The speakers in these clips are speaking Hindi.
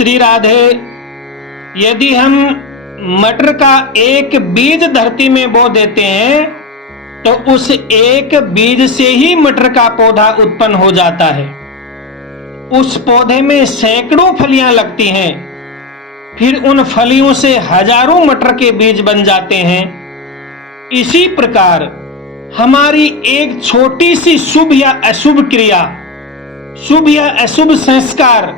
श्री राधे। यदि हम मटर का एक बीज धरती में बो देते हैं तो उस एक बीज से ही मटर का पौधा उत्पन्न हो जाता है। उस पौधे में सैकड़ों फलियां लगती हैं, फिर उन फलियों से हजारों मटर के बीज बन जाते हैं। इसी प्रकार हमारी एक छोटी सी शुभ या अशुभ क्रिया, शुभ या अशुभ संस्कार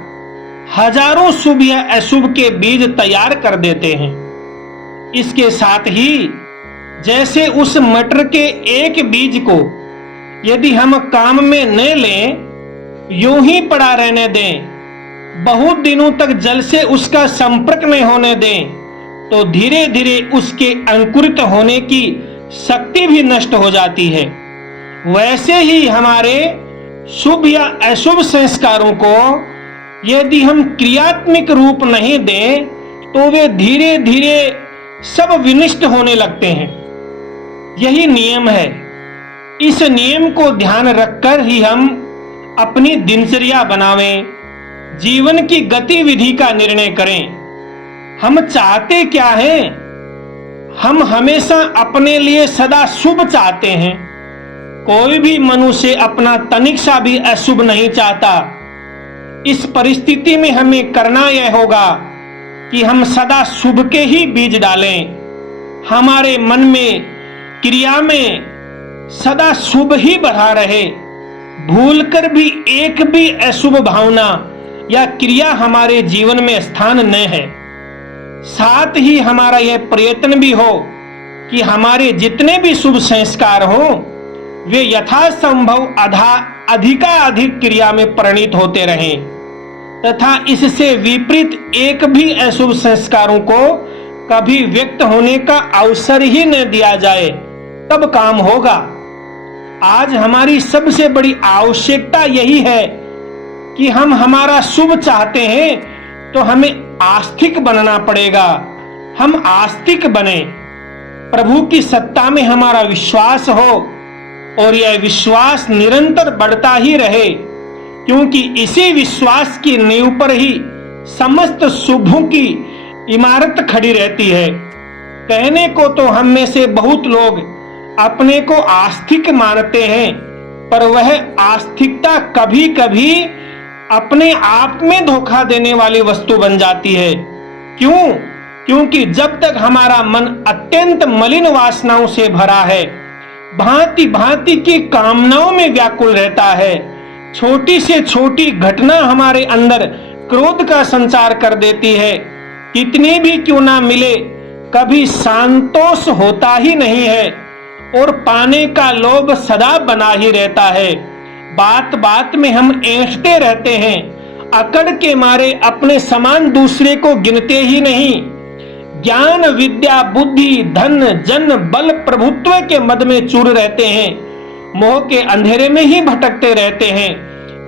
हजारों शुभ या अशुभ के बीज तैयार कर देते हैं। इसके साथ ही जैसे उस मटर के एक बीज को यदि हम काम में न लें, यूं ही पड़ा रहने दें, बहुत दिनों तक जल से उसका संपर्क नहीं होने दें, तो धीरे धीरे उसके अंकुरित होने की शक्ति भी नष्ट हो जाती है। वैसे ही हमारे शुभ या अशुभ संस्कारों को यदि हम क्रियात्मक रूप नहीं दें तो वे धीरे धीरे सब विनष्ट होने लगते हैं। यही नियम है। इस नियम को ध्यान रखकर ही हम अपनी दिनचर्या बनावें, जीवन की गतिविधि का निर्णय करें। हम चाहते क्या हैं? हम हमेशा अपने लिए सदा शुभ चाहते हैं। कोई भी मनुष्य अपना तनिक सा भी अशुभ नहीं चाहता। इस परिस्थिति में हमें करना यह होगा कि हम सदा शुभ के ही बीज डालें। हमारे मन में, क्रिया में सदा शुभ ही बढ़ा रहे। भूलकर भी एक भी अशुभ भावना या क्रिया हमारे जीवन में स्थान न है। साथ ही हमारा यह प्रयत्न भी हो कि हमारे जितने भी शुभ संस्कार हो वे यथासंभव अधिकाधिक क्रिया में परिणित होते रहें, तथा इससे विपरीत एक भी अशुभ संस्कारों को कभी व्यक्त होने का अवसर ही न दिया जाए, तब काम होगा। आज हमारी सबसे बड़ी आवश्यकता यही है कि हम हमारा शुभ चाहते हैं तो हमें आस्तिक बनना पड़ेगा। हम आस्तिक बने, प्रभु की सत्ता में हमारा विश्वास हो और यह विश्वास निरंतर बढ़ता ही रहे, क्योंकि इसी विश्वास की नींव पर ही समस्त शुभों की इमारत खड़ी रहती है। कहने को तो हम में से बहुत लोग अपने को आस्तिक मानते हैं, पर वह आस्तिकता कभी कभी अपने आप में धोखा देने वाली वस्तु बन जाती है। क्यों? क्योंकि जब तक हमारा मन अत्यंत मलिन वासनाओं से भरा है, भांति भांति की कामनाओं में व्याकुल रहता है, छोटी से छोटी घटना हमारे अंदर क्रोध का संचार कर देती है, कितनी भी क्यों ना मिले कभी संतोष होता ही नहीं है और पाने का लोभ सदा बना ही रहता है। बात बात में हम ऐंठते रहते हैं, अकड़ के मारे अपने समान दूसरे को गिनते ही नहीं। ज्ञान, विद्या, बुद्धि, धन, जन, बल, प्रभुत्व के मद में चूर रहते हैं, मोह के अंधेरे में ही भटकते रहते हैं।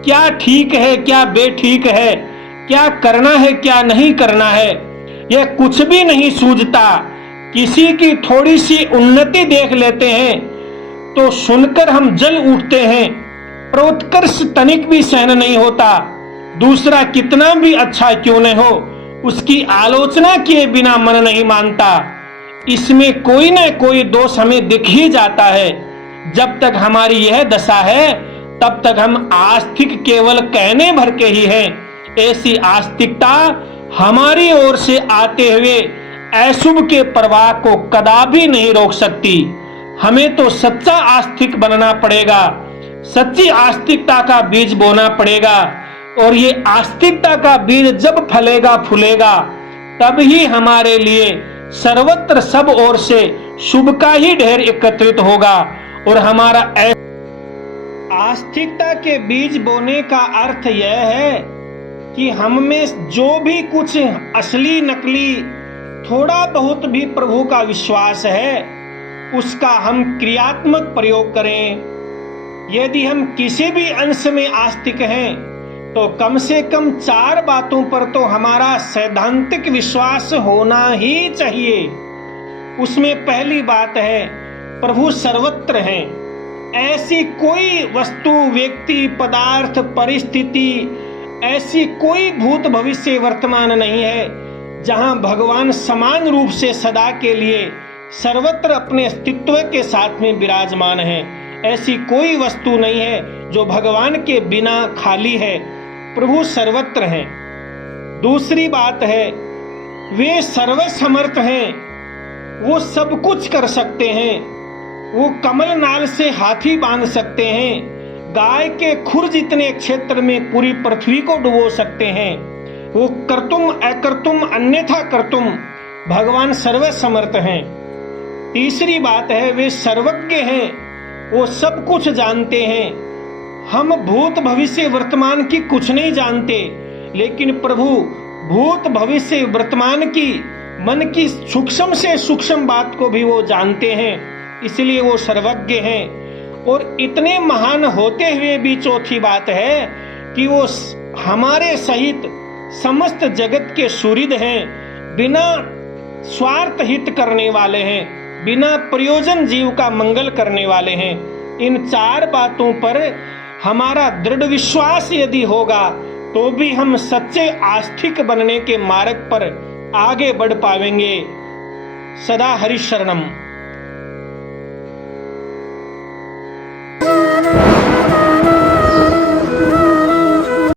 क्या ठीक है, क्या बेठीक है, क्या करना है, क्या नहीं करना है, यह कुछ भी नहीं सूझता। किसी की थोड़ी सी उन्नति देख लेते हैं तो सुनकर हम जल उठते हैं, प्रोत्कर्ष तनिक भी सहन नहीं होता। दूसरा कितना भी अच्छा क्यों न हो, उसकी आलोचना किए बिना मन नहीं मानता। इसमें कोई न कोई दोष हमें दिख ही जाता है। जब तक हमारी यह दशा है तब तक हम आस्तिक केवल कहने भर के ही हैं। ऐसी आस्तिकता हमारी ओर से आते हुए अशुभ के प्रवाह को कदापि नहीं रोक सकती। हमें तो सच्चा आस्तिक बनना पड़ेगा, सच्ची आस्तिकता का बीज बोना पड़ेगा, और ये आस्तिकता का बीज जब फलेगा फूलेगा तब ही हमारे लिए सर्वत्र सब ओर से शुभ का ही ढेर एकत्रित होगा। और हमारा आस्तिकता के बीज बोने का अर्थ यह है कि हम में जो भी कुछ असली नकली थोड़ा बहुत भी प्रभु का विश्वास है उसका हम क्रियात्मक प्रयोग करें। यदि हम किसी भी अंश में आस्तिक हैं तो कम से कम 4 बातों पर तो हमारा सैद्धांतिक विश्वास होना ही चाहिए। उसमें पहली बात है प्रभु सर्वत्र हैं। ऐसी कोई वस्तु, व्यक्ति, पदार्थ, परिस्थिति ऐसी कोई भूत भविष्य वर्तमान नहीं है जहां भगवान समान रूप से सदा के लिए सर्वत्र अपने अस्तित्व के साथ में विराजमान है। ऐसी कोई वस्तु नहीं है जो भगवान के बिना खाली है। प्रभु सर्वत्र हैं। दूसरी बात है, वे सर्वसमर्थ हैं, वो सब कुछ कर सकते हैं। वो कमल नाल से हाथी बांध सकते हैं, गाय के खुर जितने क्षेत्र में पूरी पृथ्वी को डुबो सकते हैं। वो कर्तुम अकर्तुम अन्यथा कर्तुम, भगवान सर्वसमर्थ हैं। तीसरी बात है, वे सर्वज्ञ हैं, वो सब कुछ जानते हैं। हम भूत भविष्य वर्तमान की कुछ नहीं जानते, लेकिन प्रभु भूत भविष्य वर्तमान की मन की सूक्ष्म से सूक्ष्म बात को भी वो जानते हैं, इसलिए वो सर्वज्ञ हैं। और इतने महान होते हुए भी चौथी बात है कि वो हमारे सहित समस्त जगत के सुहृद हैं, बिना स्वार्थ हित करने वाले हैं, बिना प्रयोजन जीव का मंगल करने वाले हैं। इन चार बातों पर हमारा दृढ़ विश्वास यदि होगा तो भी हम सच्चे आस्तिक बनने के मार्ग पर आगे बढ़ पाएंगे। सदा हरि शरणम।